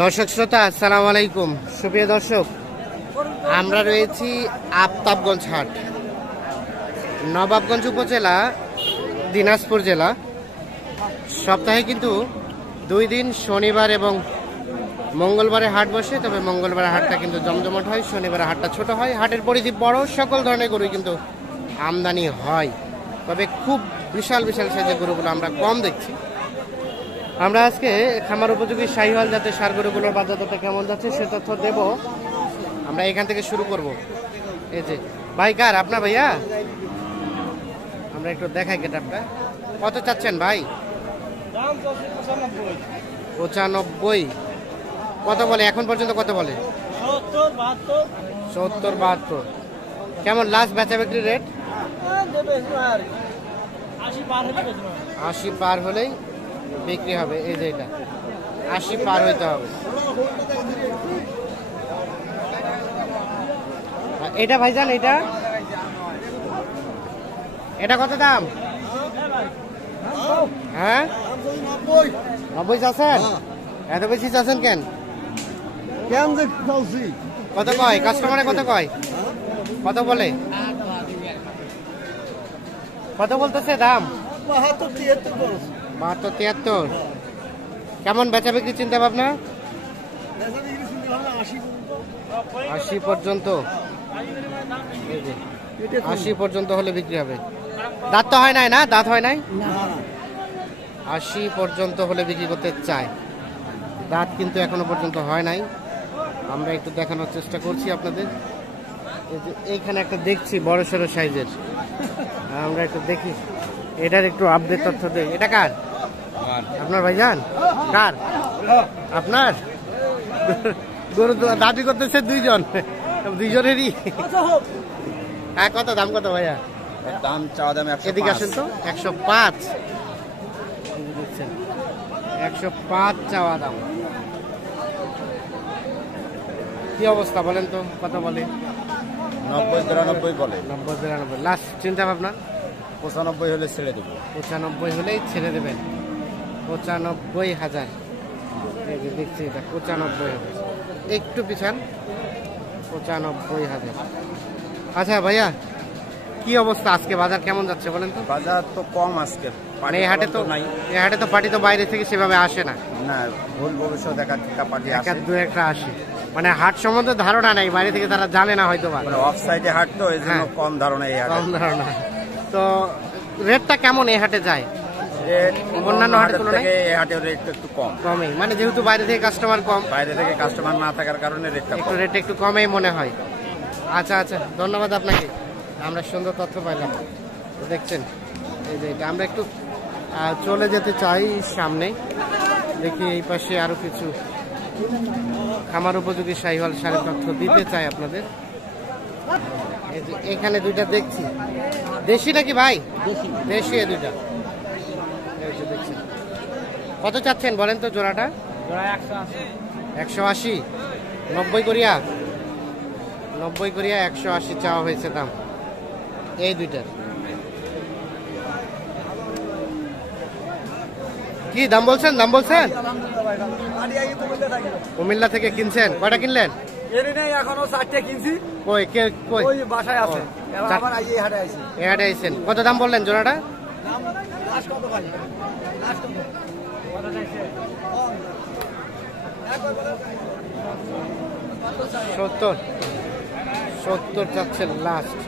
দর্শক শ্রোতা আসসালামু আলাইকুম। সুপ্রিয় দর্শক, আমরা রয়েছি আফতাবগঞ্জ হাট, নবাবগঞ্জ উপজেলা, দিনাজপুর জেলা। সপ্তাহে কিন্তু 2 দিন শনিবার এবং মঙ্গলবারে হাট বসে, তবে মঙ্গলবারে হাটটা কিন্তু জমজমাট হয়, শনিবারে হাটটা ছোট হয়। হাটের পরিধি বড়, সকল ধরনের গরু কিন্তু আমদানি হয়, তবে খুব বিশাল বিশাল সাইজের গরুগুলো আমরা কম দেখছি। আমরা আজকে খামার উপযোগী শাহিওয়াল জাতের ষাঁড় গরুগুলোর বাজার দরটা কেমন যাচ্ছে সে তথ্য দেব। আমরা এখান থেকে শুরু করব। এই যে ভাই, কার আপনার ভাইয়া? আমরা একটু দেখাই গেটআপটা। কত চাচ্ছেন ভাই? 95। কত বলে এখন পর্যন্ত? কত বলে? 70-72। কেমন লাস্ট বেচা বিক্রি রেট? 80 পার হলেই বিক্রি হবে। এই যে এটা 80 পার হইতে হবে। এটা ভাইজান, এটা কত দাম? হ্যাঁ 90 চাচ্ছেন? এত বেশি চাচ্ছেন কেন? কত কয় কাস্টমারে? কত কয়? কত বলে? কত বলতেছে দাম? 72-73। কেমন বেচা বিক্রি চিন্তা ভাবনা? 80 পর্যন্ত। 80 পর্যন্ত হলে বিক্রি হবে। দাঁত তো হয় নাই না? দাঁত হয় নাই? 80 পর্যন্ত হলে বিক্রি করতে চায়। দাঁত কিন্তু এখনো পর্যন্ত হয় নাই। আমরা একটু দেখানোর চেষ্টা করছি আপনাদের। এইখানে একটা দেখছি বড় সড়ো সাইজের, আমরা একটু দেখি, এটার একটু আপডেট তথ্য দেই। এটা কার? আপনার ভাইজান? কার? আপনার? গরু দাবি করতেছে দুইজনেরই। হ্যাঁ, কত দাম? কত ভাইয়া দাম? চাওয়া দাম এদিকে আসেন তো। 105 105 চাওয়া দাম। কি অবস্থা বলেন তো? কত বলে? 90-93 বলে। 90-93। লাস্ট চিন্তা ভাবনা? 95 হলে ছেড়ে দেবো। 95 হলেই ছেড়ে দেবেন। 95,000। এই যে দেখছি এটা 95 হবে। একটু পিছান। 95,000। আচ্ছা ভাইয়া, কি অবস্থা আজকে? বাজার কেমন যাচ্ছে বলেন তো? বাজার তো কম আজকে। মানে এই হাটে তো পার্টি তো বাইরে থেকে সেভাবে আসে না। না, ভুল ভবিষ্যৎ একটা পার্টি আসে, একটা আসে। মানে হাট সম্বন্ধে ধারণা নাই, বাইরে থেকে তারা জানে না হয়তো। অফ সাইডে হাট তো, এই জন্য কম ধারণা। এই কম ধারণা। তো রেটটা কেমন এই হাটে যায়? অন্যান্য হাটের তুলনায় এই হাটের রেট একটু কমই, মানে যেহেতু বাইরে থেকে কাস্টমার কম, বাইরে থেকে কাস্টমার না থাকার কারণে রেটটা একটু কমই মনে হয়। আচ্ছা, ধন্যবাদ আপনাকে। আমরা সুন্দর তথ্য পাইলাম। দেখছেন এই যে এটা। আমরা একটু চলে যেতে চাই সামনে, দেখি এই পাশে আরো কিছু খামার উপযোগী শাহিওয়াল ষাঁড়ের তথ্য দিতে চাই আপনাদের। এই যে এখানে দুইটা দেখছি, দেশি নাকি ভাই? দেশি দুইটা। দেখছেন কত চাচ্ছেন বলেন তো জোড়াটা? 180। 90 করিয়া 180 চাওয়া হয়েছে দাম এই দুইটার। কি দাম বলছেন? কুমিল্লা থেকে কিনছেন? কয়টা কিনলেন? এখনো 4টে কিনছি। কই বাসায় আছে। এই হাটে আইছেন। কত দাম বললেন জোড়াটা? 70 চাচ্ছেন লাস্ট।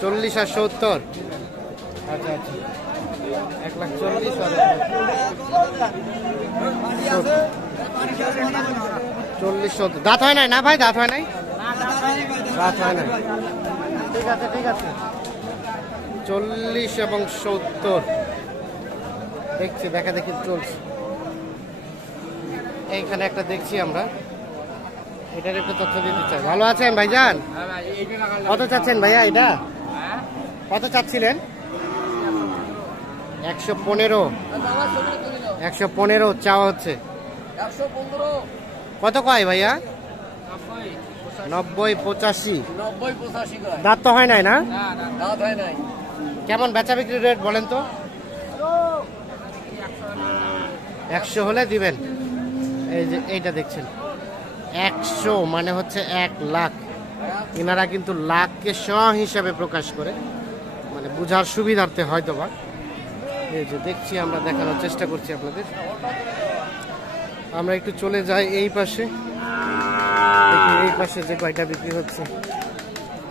40 আর 70। আচ্ছা, 1,40,000। 40-70। দাঁত হয় নাই না ভাই? দাঁত হয় নাই? দাঁত হয় নাই। ঠিক আছে। 40 এবং 70 দেখছি, দেখা দেখি চলছে। এইখানে একটা দেখছি আমরা, এটার একটু তথ্য দিতে চাই। ভালো আছেন ভাইজান? কত চাচ্ছেন ভাইয়া এটা? কত চাচ্ছিলেন? 115 চাওয়া হচ্ছে। কত কয় ভাইয়া? 90-85। দাঁত তো হয় নাই না? কেমন বেচা বিক্রি রেট বলেন তো? 100 হলে দিবেন। এই যে এইটা দেখছেন 100 মানে হচ্ছে 1 লাখ। এনারা কিন্তু লাখকে শ হিসাবে প্রকাশ করে, মানে বোঝার সুবিধার্থে হয়তো বা। এই যে দেখছি, আমরা দেখানোর চেষ্টা করছি আপনাদের। আমরা একটু চলে যাই এই পাশে, দেখি এই পাশে যে কয়টা বিক্রি হচ্ছে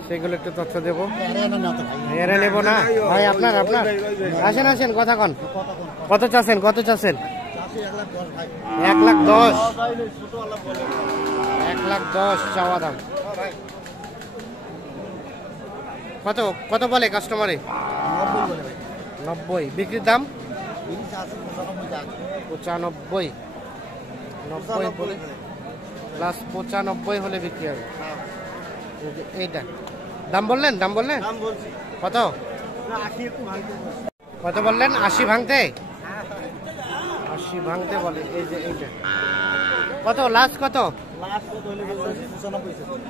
সেগুলো একটু তথ্য দেবো। এরা নেবো না ভাই, আপনার আসেন আসেন, কথা কন। কত চাচ্ছেন, কত চাচ্ছেন? 1,10,000। 1,10,000 চাওয়া দাম। কত কত বলে কাস্টমারে? 90। বিক্রির দাম 95। 90 বলে প্লাস 95 হলে বিক্রি হবে। এইটা দাম বললেন, দাম বললেন কত? কত বললেন? 80 ভাঙতে? 80 ভাঙতে বলে। এই যে এইটা কত লাস্ট? কত?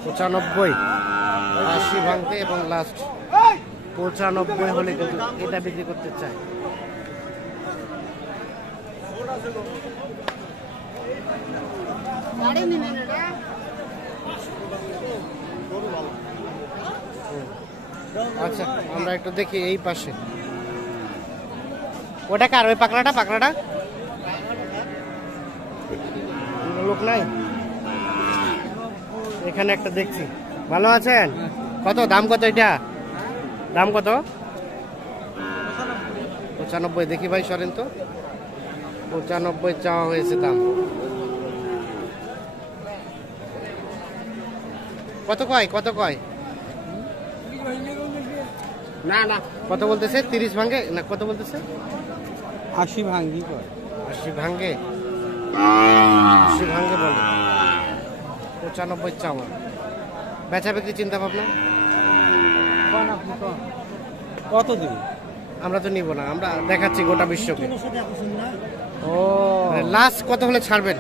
95। 80 ভাঙতে এবং লাস্ট 95 হলে কিন্তু এটা বিক্রি করতে চায়। আচ্ছা, আমরা একটু দেখি এই পাশে। ওটা কার? ওই পাকড়াটা, পাকড়াটা লোক নাই এখানে। একটা দেখছি। ভালো আছেন? কত দাম? কত এটা দাম? কত? 95। দেখি ভাই সরেন তো। 95 চাওয়া হয়েছে দাম। কত কয়? কত কয়? না না, কত বলতেছে? 30 ভাঙে না? কত বলতেছে? 80 ভাঙ্গি। 80 ভাঙে? 80 ভাঙে বলে। 95 চাওয়া। বেচা বিক্রি চিন্তা ভাবনা? কত দিবি? আমরা তো নিব না, আমরা দেখাচ্ছি গোটা বিশ্বকে। ও লাস্ট কত হলে ছাড়বেন?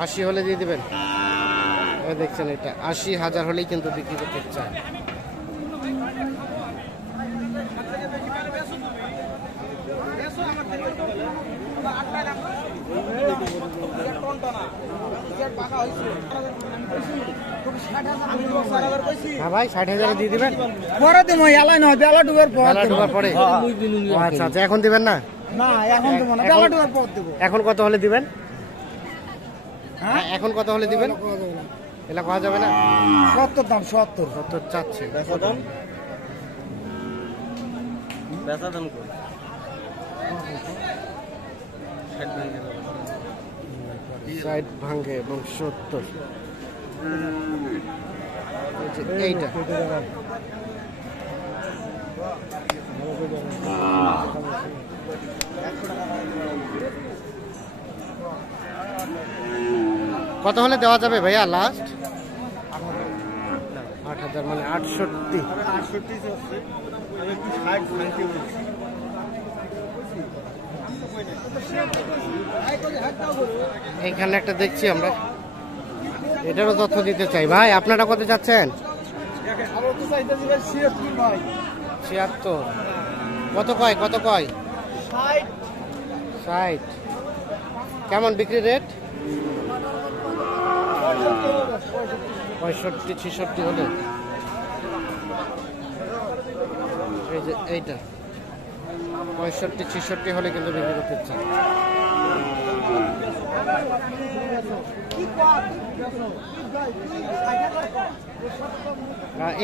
80 হলে দিয়ে দিবেন। দেখছেন এটা 80,000 হলেই কিন্তু বিক্রি করতে চায়। হ্যাঁ ভাই, 60,000 দিয়ে দিবেন। পরে দেবো, এলাই নয়, বেলা ডুবার পর। বেলা ডোবার পরে? আচ্ছা আচ্ছা, এখন দিবেন না? না এখন দেবো না, বেলা ডুবার পর দেবো। এখন কত হলে দিবেন? হ্যাঁ, এখন কত হলে দিবেন? এটা পাওয়া যাবে না? 70 দাম। 70 চাচ্ছে। বেচা দাম সাইড ভাঙে এবং 70। এইটা কত হলে দেওয়া যাবে ভাইয়া লাস্ট? 8,000 মানে 68। এইখানে একটা দেখছি আমরা, এটারও তথ্য দিতে চাই। ভাই আপনারা কত চাচ্ছেন? 76। কত কয়? কত কয়? 60। কেমন বিক্রি রেট? 65 66 হলে। এই যে এইটা 65 66 হলে কিন্তু বিক্রি করতে চাই।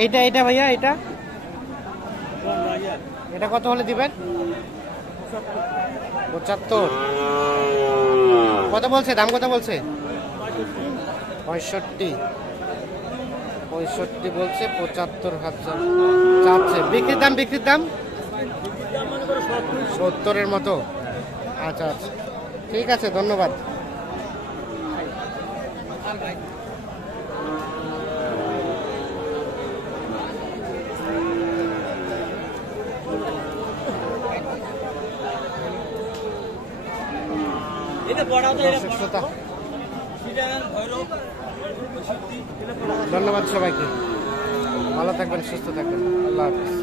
এইটা এইটা ভাইয়া, এটা এটা কত হলে দিবেন? 75। কত বলছে দাম? কত বলছে? 65 বলছে। 75,000 চাচ্ছে। বিক্রির দাম? বিক্রির দাম 70-এর মতো। আচ্ছা আচ্ছা, ঠিক আছে, ধন্যবাদ। ধন্যবাদ সবাইকে, ভালো থাকবেন, সুস্থ থাকবেন, আল্লাহ হাফেজ।